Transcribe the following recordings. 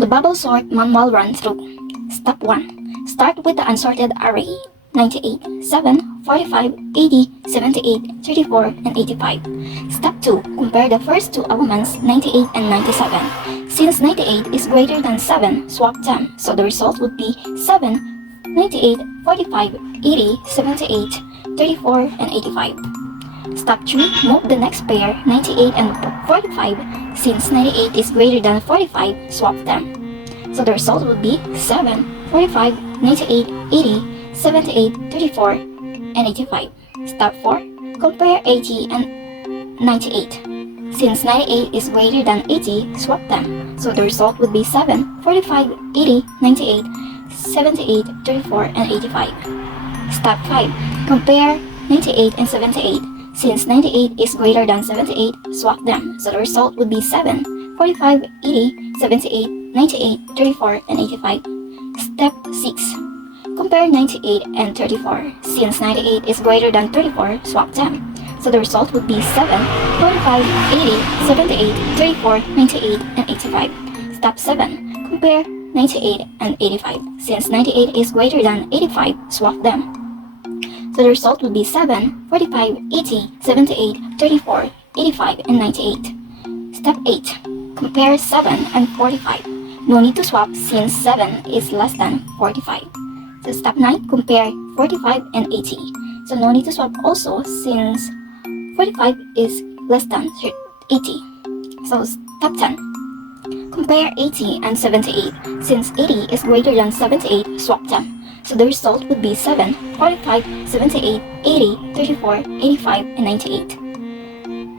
The bubble sort manual run through. Step 1. Start with the unsorted array 98, 7, 45, 80, 78, 34, and 85. Step 2. Compare the first two elements 98 and 97. Since 98 is greater than 7, swap them, so the result would be 7, 98, 45, 80, 78, 34, and 85. Step 3. Move the next pair 98 and 45. Since 98 is greater than 45, swap them. So the result would be 7, 45, 98, 80, 78, 34, and 85. Step 4. Compare 80 and 98. Since 98 is greater than 80, swap them. So the result would be 7, 45, 80, 98, 78, 34, and 85. Step 5. Compare 98 and 78. Since 98 is greater than 78, swap them. So the result would be 7, 45, 80, 78, 98, 34, and 85. Step 6. Compare 98 and 34. Since 98 is greater than 34, swap them. So the result would be 7, 45, 80, 78, 34, 98, and 85. Step 7. Compare 98 and 85. Since 98 is greater than 85, swap them. So the result would be 7, 45, 80, 78, 34, 85, and 98. Step 8. Compare 7 and 45. No need to swap since 7 is less than 45. So step 9. Compare 45 and 80. So no need to swap also since 45 is less than 80. So step 10. Compare 80 and 78. Since 80 is greater than 78, swap them. So the result would be 7, 45, 78, 80, 34, 85, and 98.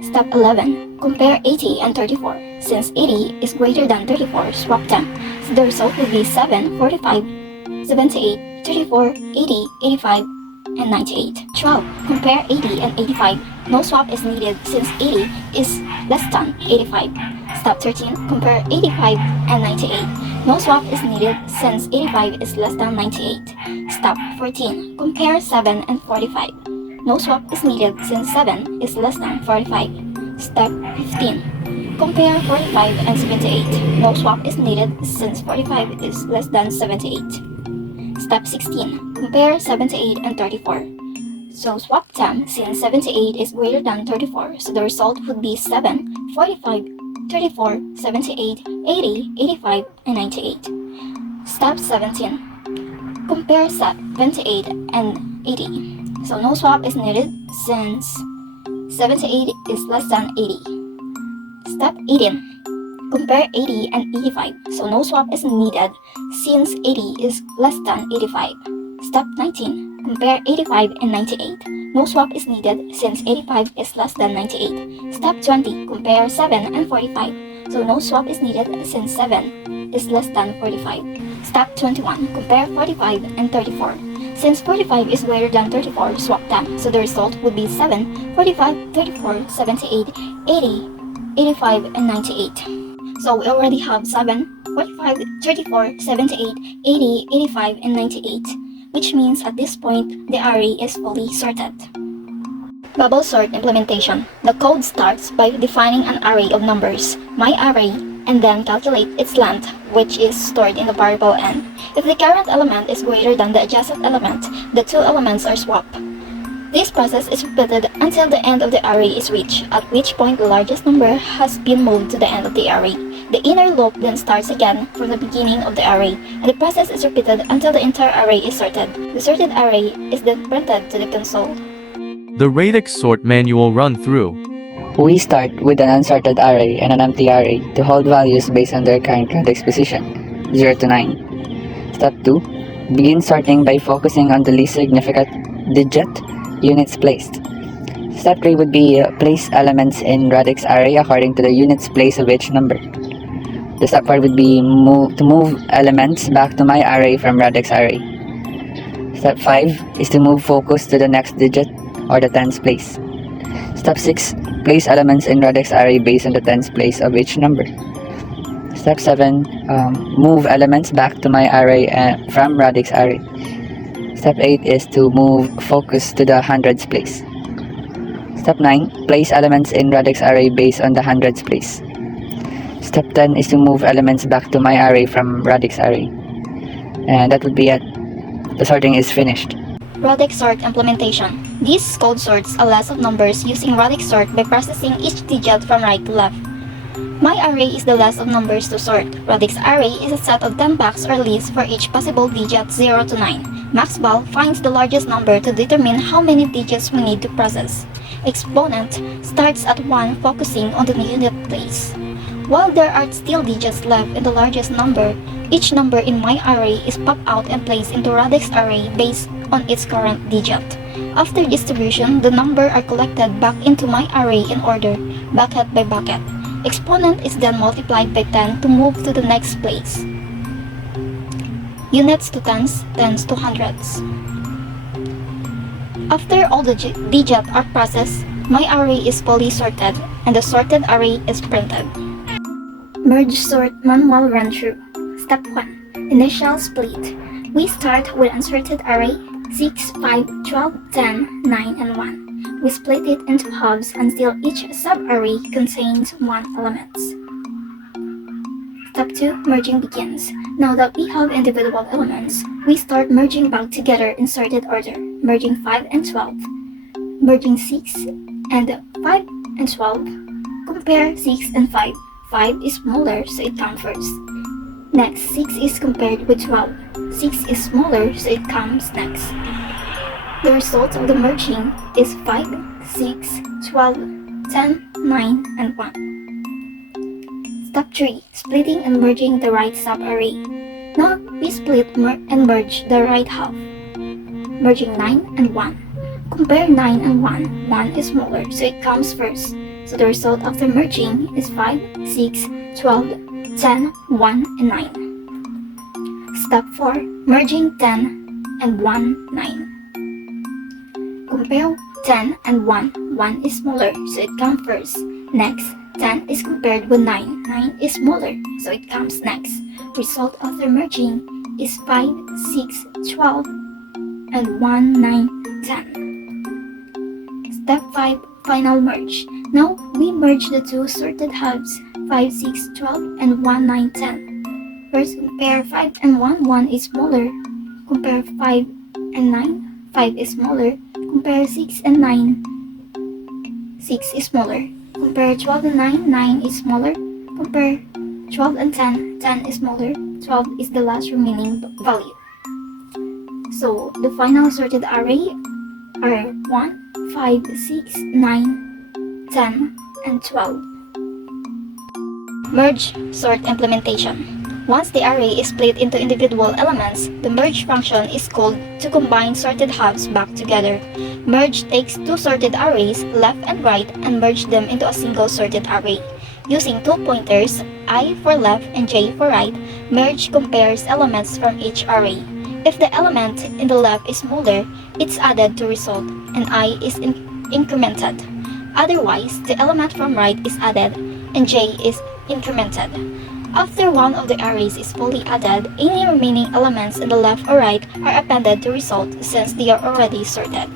Step 11. Compare 80 and 34. Since 80 is greater than 34, swap them. So the result would be 7, 45, 78, 34, 80, 85, and 98. 12. Compare 80 and 85. No swap is needed since 80 is less than 85. Step 13. Compare 85 and 98. No swap is needed since 85 is less than 98. Step 14. Compare 7 and 45. No swap is needed since 7 is less than 45. Step 15. Compare 45 and 78. No swap is needed since 45 is less than 78. Step 16. Compare 78 and 34. So swap them since 78 is greater than 34. So the result would be 7, 45, 34, 78, 80, 85, and 98. Step 17. Compare 78 and 80. So no swap is needed since 78 is less than 80. Step 18. Compare 80 and 85. So no swap is needed since 80 is less than 85. Step 19. Compare 85 and 98. No swap is needed since 85 is less than 98. Step 20. Compare 7 and 45. So no swap is needed since 7 is less than 45. Step 21. Compare 45 and 34. Since 45 is greater than 34, swap them. So the result would be 7, 45, 34, 78, 80, 85, and 98. So we already have 7, 45, 34, 78, 80, 85, and 98. Which means at this point, the array is fully sorted. Bubble sort implementation. The code starts by defining an array of numbers, myArray, and then calculate its length, which is stored in the variable n. If the current element is greater than the adjacent element, the two elements are swapped. This process is repeated until the end of the array is reached, at which point the largest number has been moved to the end of the array. The inner loop then starts again from the beginning of the array, and the process is repeated until the entire array is sorted. The sorted array is then printed to the console. The radix sort manual run through. We start with an unsorted array and an empty array to hold values based on their current radix position, 0 to 9. Step 2. Begin sorting by focusing on the least significant digit units placed. Step 3 would be place elements in radix array according to the units place of each number. The step 4 would be to move elements back to myArray from radix array. Step 5 is to move focus to the next digit or the tens place. Step 6. Place elements in radix array based on the tens place of each number. Step 7. Move elements back to myArray from radix array. Step 8 is to move focus to the hundreds place. Step 9. Place elements in radix array based on the hundreds place. Step 10 is to move elements back to my array from radix array. And that would be it. The sorting is finished. Radix sort implementation. This code sorts a list of numbers using radix sort by processing each digit from right to left. My array is the list of numbers to sort. Radix array is a set of 10 packs or lists for each possible digit 0 to 9. Maxval finds the largest number to determine how many digits we need to process. Exponent starts at 1 focusing on the unit place. While there are still digits left in the largest number, each number in my array is popped out and placed into radix array based on its current digit. After distribution, the numbers are collected back into my array in order, bucket by bucket. Exponent is then multiplied by 10 to move to the next place. Units to tens, tens to hundreds. After all the digits are processed, my array is fully sorted and the sorted array is printed. Merge sort manual run through. Step 1. Initial split. We start with unsorted array 6, 5, 12, 10, 9, and 1. We split it into halves until each sub-array contains 1 element. Step 2. Merging begins. Now that we have individual elements, we start merging back together in sorted order, merging 5 and 12. Merging 6 and 5 and 12. Compare 6 and 5. 5 is smaller, so it comes first. Next, 6 is compared with 12. 6 is smaller, so it comes next. The result of the merging is 5, 6, 12, 10, 9, and 1. Step 3. Splitting and merging the right sub-array. Now we split and merge the right half. Merging 9 and 1. Compare 9 and 1. 1 is smaller, so it comes first. So the result after merging is 5, 6, 12, 10, 1, and 9. Step 4. Merging 10 and 1, 9. Compare 10 and 1. 1 is smaller, so it comes first. Next, 10 is compared with 9. 9 is smaller, so it comes next. Result after merging is 5, 6, 12, and 1, 9, 10. Step 5. Final merge. Now, we merge the two sorted halves 5, 6, 12, and 1, 9, 10. First, compare 5 and 1. 1 is smaller. Compare 5 and 9. 5 is smaller. Compare 6 and 9. 6 is smaller. Compare 12 and 9. 9 is smaller. Compare 12 and 10. 10 is smaller. 12 is the last remaining value. So, the final sorted array are 1, 5, 6, 9, 10, and 12. Merge sort implementation. Once the array is split into individual elements, the merge function is called to combine sorted halves back together. Merge takes two sorted arrays, left and right, and merge them into a single sorted array. Using two pointers, I for left and J for right, merge compares elements from each array. If the element in the left is smaller, it's added to result, and I is incremented. Otherwise, the element from right is added, and J is incremented. After one of the arrays is fully added, any remaining elements in the left or right are appended to result since they are already sorted.